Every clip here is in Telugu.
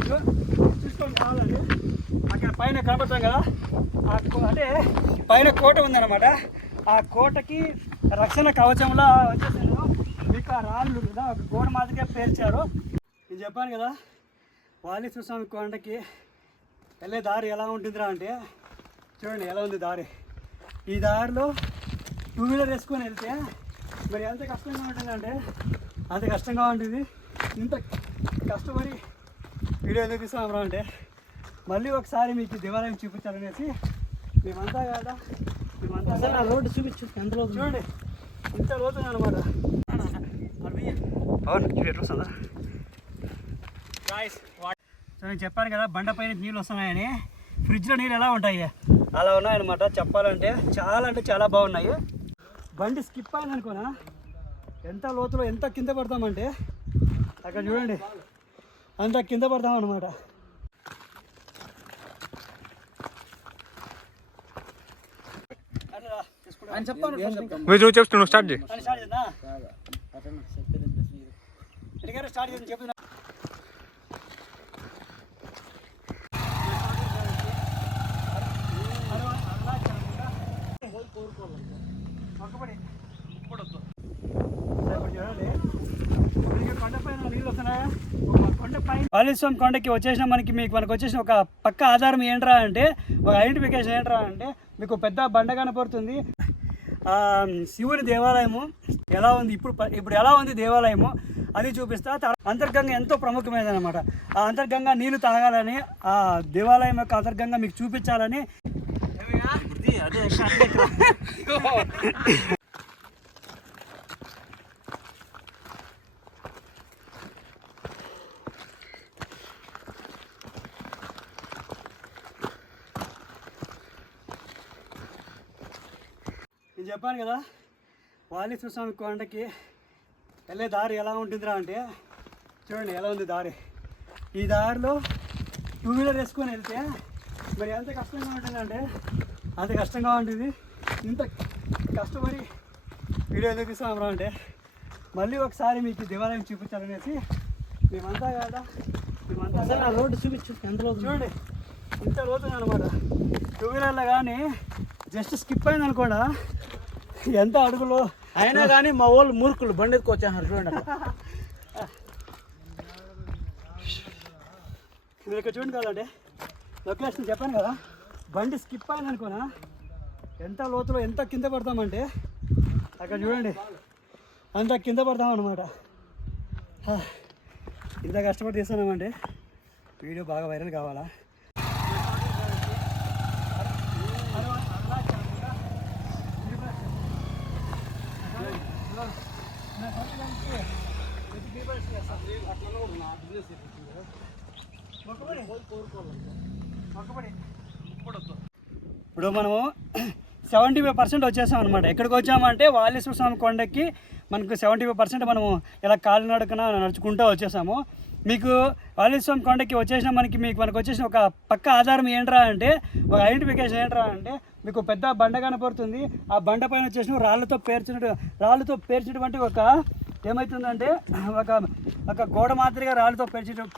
చూసుకోండి కావాలండి. అక్కడ పైన కనపడతాం కదా, అంటే పైన కోట ఉందన్నమాట. ఆ కోటకి రక్షణ కవచంలో వచ్చేసాను. మీకు ఆ రాళ్ళు కదా ఒక గోడ మాదిరిగా పేర్చారు. నేను చెప్పాను కదా, వాలీశ్వర స్వామి కొండకి వెళ్ళే దారి ఎలా ఉంటుందిరా అంటే చూడండి ఎలా ఉంది దారి. ఈ దారిలో 2 వీలర్ వేసుకొని వెళ్తే మరి ఎంత కష్టంగా ఉంటుందంటే అంత కష్టంగా ఉంటుంది. ఇంత కష్టపడి వీడియో ఎందుకు తీస్తాం అంటే మళ్ళీ ఒకసారి మీకు దేవాలయం చూపించాలనేసి మేమంతా కదా రోడ్డు చూపించు ఎంత లోతు చూడండి, ఇంత లోతుంది అనమాట. ఎట్లా సో నేను చెప్పాను కదా బండపైన నీళ్ళు వస్తున్నాయని. ఫ్రిడ్జ్లో నీళ్ళు ఎలా ఉంటాయి అలా ఉన్నాయన్నమాట. చెప్పాలంటే చాలా బాగున్నాయి. బండి స్కిప్ అయింది అనుకోనా ఎంత లోతులో ఎంత కింద పడతామంటే అక్కడ చూడండి అంత కింద పడతాం అనమాట. చెప్తున్నావు స్టార్ట్ చేయి. స్టార్ట్ చేసి చెప్తున్నా. వాలీశ్వరం కొండకి వచ్చేసిన మనకు వచ్చేసిన ఒక పక్క ఆధారం ఏంట్రా అంటే ఒక ఐడెంటిఫికేషన్ ఏంట్రా అంటే మీకు పెద్ద బండ కనపడుతుంది. శివుని దేవాలయము ఎలా ఉంది ఇప్పుడు ఎలా ఉంది దేవాలయము అది చూపిస్తా. అంతర్గంగా ఎంతో ప్రముఖమైనది అనమాట. ఆ అంతర్గంగా నీళ్లు తాగాలని ఆ దేవాలయం యొక్క అంతర్గంగా మీకు చూపించాలని నేను చెప్పాను కదా, వాలీశ్వర స్వామి కొండకి వెళ్ళే దారి ఎలా ఉంటుందిరా అంటే చూడండి ఎలా ఉంది దారి. ఈ దారిలో 2 వీలర్ వేసుకొని వెళ్తే మరి ఎంత కష్టంగా ఉంటుందంటే అంత కష్టంగా ఉంటుంది. ఇంత కష్టపడి వీడియో ఎందుకు తీస్తాం అంటే మళ్ళీ ఒకసారి మీకు దేవాలయం చూపించాలనేసి మేమంతా కదా రోడ్డు చూపించు ఎంత లోతు చూడండి, ఇంత లోతుంది అనమాట. 2 వీలర్లో కానీ జస్ట్ స్కిప్ అయింది అనుకోండి ఎంత అడుగులో అయినా కానీ మా వాళ్ళు మూర్ఖులు బండి ఎత్తుకు వచ్చేసారు చూడండి. మీరు ఇక్కడ చూడండి కదంటే లొకేషన్ చెప్పాను కదా, బండి స్కిప్ అయింది అనుకోనా ఎంత లోతులో ఎంత కింద పడతామంటే అక్కడ చూడండి అంత కింద పడతాం అనమాట. ఇంత కష్టపడి తీస్తున్నామంటే వీడియో బాగా వైరల్ కావాలా. ఇప్పుడు మనము 75% వచ్చేసాం అనమాట. ఎక్కడికి వచ్చామంటే వాలీశ్వర స్వామి కొండకి మనకు 75% మనము ఇలా కాలినడకన నడుచుకుంటూ వచ్చేసాము. మీకు వాలీశ్వర స్వామి కొండకి వచ్చేసిన మనకు వచ్చేసిన ఒక పక్క ఆధారం ఏంట్రా అంటే ఒక ఐడెంటిఫికేషన్ ఏంట్రా అంటే మీకు పెద్ద బండ కనపడుతుంది. ఆ బండ పైన వచ్చేసిన రాళ్ళతో పేర్చినటువంటి ఒక ఏమవుతుందంటే ఒక గోడ మాదిరిగా రాళ్ళతో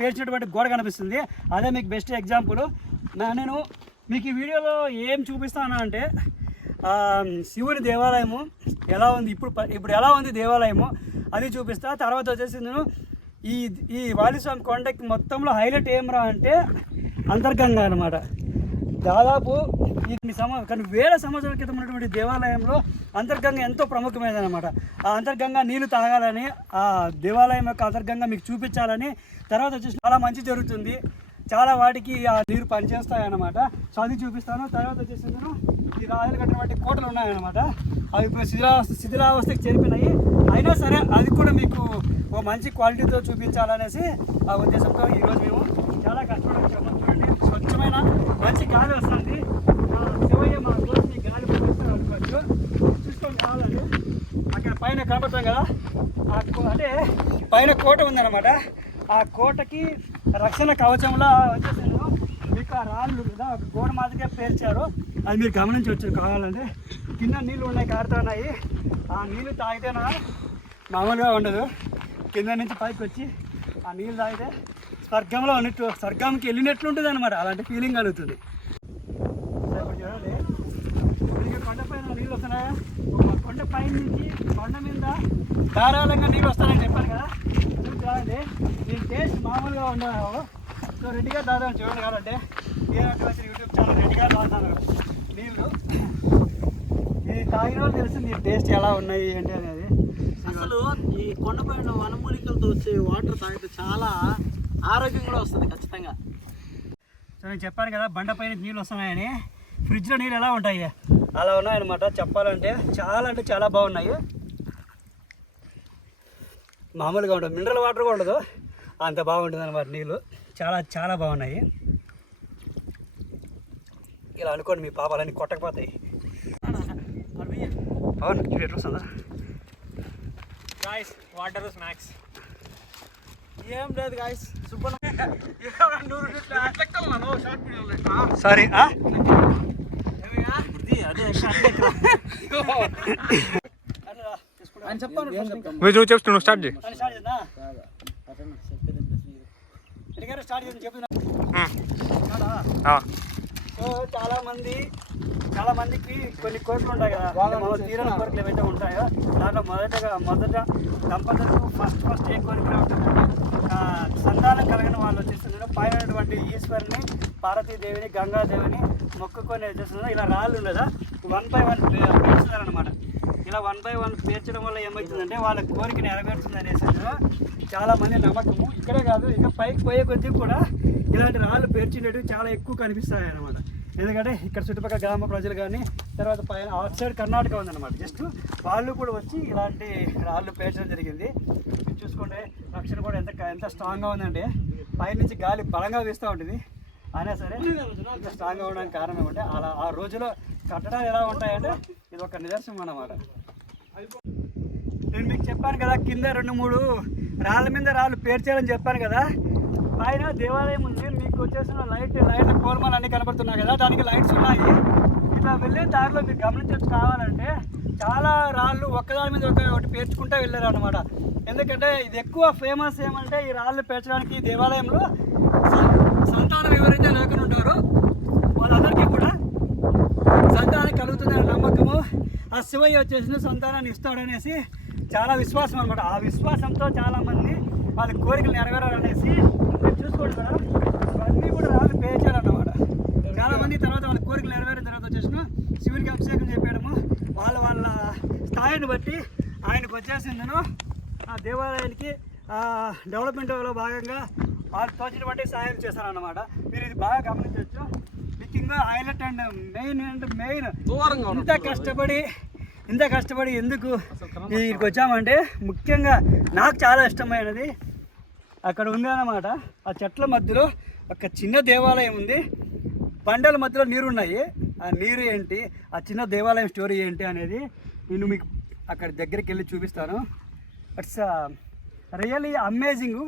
పేర్చినటువంటి గోడ కనిపిస్తుంది. అదే మీకు బెస్ట్ ఎగ్జాంపుల్. నేను మీకు ఈ వీడియోలో ఏం చూపిస్తాను అంటే శివుని దేవాలయము ఎలా ఉంది ఇప్పుడు ఎలా ఉంది దేవాలయము అది చూపిస్తా. తర్వాత వచ్చేసి నేను ఈ వాలీస్వామి కొండకి మొత్తంలో హైలైట్ ఏమరా అంటే అంతర్గంగా అనమాట. దాదాపు కొన్ని వేల సంవత్సరాల క్రితం ఉన్నటువంటి దేవాలయంలో అంతర్గంగా ఎంతో ప్రముఖమైనది అనమాట. ఆ అంతర్గంగా నీళ్లు తాగాలని ఆ దేవాలయం యొక్క అంతర్గంగా మీకు చూపించాలని. తర్వాత వచ్చేసి చాలా మంచి జరుగుతుంది, చాలా వాటికి ఆ నీరు పనిచేస్తాయన్నమాట. సో అది చూపిస్తాను. తర్వాత వచ్చేసి నేను ఈ రాయలు కట్టినటువంటి కోటలు ఉన్నాయన్నమాట. అవి ఇప్పుడు శిథిలావస్థకి చేరిపోయినాయి. అయినా సరే అది కూడా మీకు ఓ మంచి క్వాలిటీతో చూపించాలనేసి ఆ ఉద్దేశంతో ఈరోజు మేము చాలా కష్టపడి వచ్చాము. చూడండి స్వచ్ఛమైన మంచి గాలి వస్తుంది. శివయ్య మా కోసం ఈ గాలి అనుకోవచ్చు. చూసుకొని కావాలండి. అక్కడ పైన కనపడతాం కదా, అంటే పైన కోట ఉందన్నమాట. ఆ కోటకి రక్షణ కవచంలో వచ్చేసాను. మీకు ఆ రాళ్ళు కదా ఒక గోడ మాదిరిగా పేర్చారు. అది మీరు గమనించవచ్చు. కావాలంటే కింద నీళ్ళు ఉన్నాయి, కారుతున్నాయి. ఆ నీళ్ళు తాగితేనా మామూలుగా ఉండదు. కింద నుంచి పైకి వచ్చి ఆ నీళ్ళు తాగితే స్వర్గంలో ఉన్నట్టు, స్వర్గంకి వెళ్ళినట్లు ఉంటుంది అనమాట. అలాంటి ఫీలింగ్ కలుగుతుంది. చూడండి, కొండపైన నీళ్ళు వస్తున్నాయా? కొండపై నుంచి కొండ మీద ధారాళంగా నీళ్ళు వస్తాయని చెప్పాను కదా. చూడండి, దీని టేస్ట్ మామూలుగా ఉండవు. సో రెడ్డిగా తాగుతాను చూడండి. కావాలంటే యూట్యూబ్ ఛానల్ రెడ్డిగా తాగుతాను నీళ్ళు. ఇది తాగిన వాళ్ళు తెలిసింది టేస్ట్ ఎలా ఉన్నాయి ఏంటి అనేది. అసలు ఈ కొండపైన వనమూలికలతో వచ్చే వాటర్ తాగితే చాలా ఆరోగ్యం కూడా వస్తుంది ఖచ్చితంగా. సో నేను చెప్పాను కదా బండపైన నీళ్ళు వస్తున్నాయని. ఫ్రిడ్జ్లో నీళ్ళు ఎలా ఉంటాయి అలా ఉన్నాయన్నమాట. చెప్పాలంటే చాలా అంటే చాలా బాగున్నాయి. మామూలుగా ఉండదు, మినరల్ వాటర్ కూడా ఉండదు, అంత బాగుంటుంది అన్నమాట. నీళ్ళు చాలా చాలా బాగున్నాయి. ఇలా అనుకోండి, మీ పాపాలన్నీ కొట్టకపోతాయి. అవును, ఎట్లా వస్తుందా గాయ్స్? వాటర్ స్నాక్స్ ఏం లేదు గాయ్స్. సూపర్. సారీ అని చెప్తాను. నువ్వు చెప్తున్నావు, స్టార్ట్ చేయి. స్టార్ట్ చేసి చెప్తున్నా. సో చాలా మందికి కొన్ని కోరికలు ఉంటాయి కదా, తీరని కోరికలు ఏవైతే ఉంటాయో దాంట్లో మొదట దంపతులకు ఫస్ట్ ఏ కోరికలు ఉంటుందంటే సంతానం కలిగిన వాళ్ళు వచ్చేస్తున్నారు పైనటువంటి ఈశ్వరుని, పార్వతీదేవిని, గంగాదేవిని మొక్కుకొని వచ్చేస్తున్నారు. ఇలా రాళ్ళు ఉండదా 1 by 1 పేర్చుతారనమాట. ఇలా 1 by 1 పేర్చడం వల్ల ఏమవుతుందంటే వాళ్ళ కోరిక నెరవేరుతుంది అనేసి చాలామంది నమ్మకము. ఇక్కడే కాదు, ఇంకా పైకి పోయే కొద్దీ కూడా ఇలాంటి రాళ్ళు పేర్చినట్టు చాలా ఎక్కువ కనిపిస్తాయి అన్నమాట. ఎందుకంటే ఇక్కడ చుట్టుపక్కల గ్రామ ప్రజలు కానీ, తర్వాత పైన అవుట్ సైడ్ కర్ణాటక ఉందన్నమాట. జస్ట్ వాళ్ళు కూడా వచ్చి ఇలాంటి రాళ్ళు పేర్చడం జరిగింది. చూసుకుంటే రక్షణ కూడా ఎంత స్ట్రాంగ్గా ఉందంటే పైనుంచి గాలి బలంగా వీస్తూ ఉంటుంది. అయినా సరే ఇంత స్ట్రాంగ్గా ఉండడానికి కారణం ఏమంటే అలా ఆ రోజులో కట్టడాలు ఎలా ఉంటాయంటే ఇది ఒక నిదర్శనం అన్నమాట. నేను మీకు చెప్పాను కదా, కింద 2-3 రాళ్ళ మీద రాళ్ళు పేర్చాలని చెప్పాను కదా. పైన దేవాలయం ఉంది. మీకు వచ్చేసిన లైట్ పోల్మాలు అన్నీ కనబడుతున్నాయి కదా, దానికి లైట్స్ ఉన్నాయి. ఇట్లా వెళ్ళే దారిలో మీరు గమనించవచ్చు. కావాలంటే చాలా రాళ్ళు ఒక్కదాని మీద ఒకటి పేర్చుకుంటూ వెళ్ళారు అనమాట. ఎందుకంటే ఇది ఎక్కువ ఫేమస్ ఏమంటే ఈ రాళ్ళు పేర్చడానికి దేవాలయంలో సంతానం ఎవరైతే లేకుండా ఉంటారో వాళ్ళందరికీ కూడా సంతానం కలుగుతుందనే నమ్మకము. ఆ శివయ్య వచ్చేసిన సంతానాన్ని ఇస్తాడనేసి చాలా విశ్వాసం అనమాట. ఆ విశ్వాసంతో చాలామంది వాళ్ళ కోరికలు నెరవేరాలనేసి చూసుకోండి కదా, ఇవన్నీ కూడా రాళ్ళు పేర్చారన్నమాట. చాలామంది తర్వాత వాళ్ళ కోరికలు నెరవేరిన తర్వాత వచ్చేసిన శివునికి అభిషేకం చేయడము, వాళ్ళ స్థాయిని బట్టి ఆయనకు వచ్చేసిందను ఆ దేవాలయానికి డెవలప్మెంట్లో భాగంగా వాళ్ళు తోచినటువంటి సాయం చేస్తారన్నమాట. మీరు ఇది బాగా గమనించవచ్చు. ముఖ్యంగా హైలైట్ అండ్ మెయిన్ ఇంత కష్టపడి ఎందుకు ఇక్కడికి వచ్చామంటే ముఖ్యంగా నాకు చాలా ఇష్టమైనది అక్కడ ఉంది అన్నమాట. ఆ చెట్ల మధ్యలో ఒక చిన్న దేవాలయం ఉంది. బండల మధ్యలో నీరు ఉన్నాయి. ఆ నీరు ఏంటి, ఆ చిన్న దేవాలయం స్టోరీ ఏంటి అనేది నేను మీకు అక్కడ దగ్గరికి వెళ్ళి చూపిస్తాను. It's really amazing.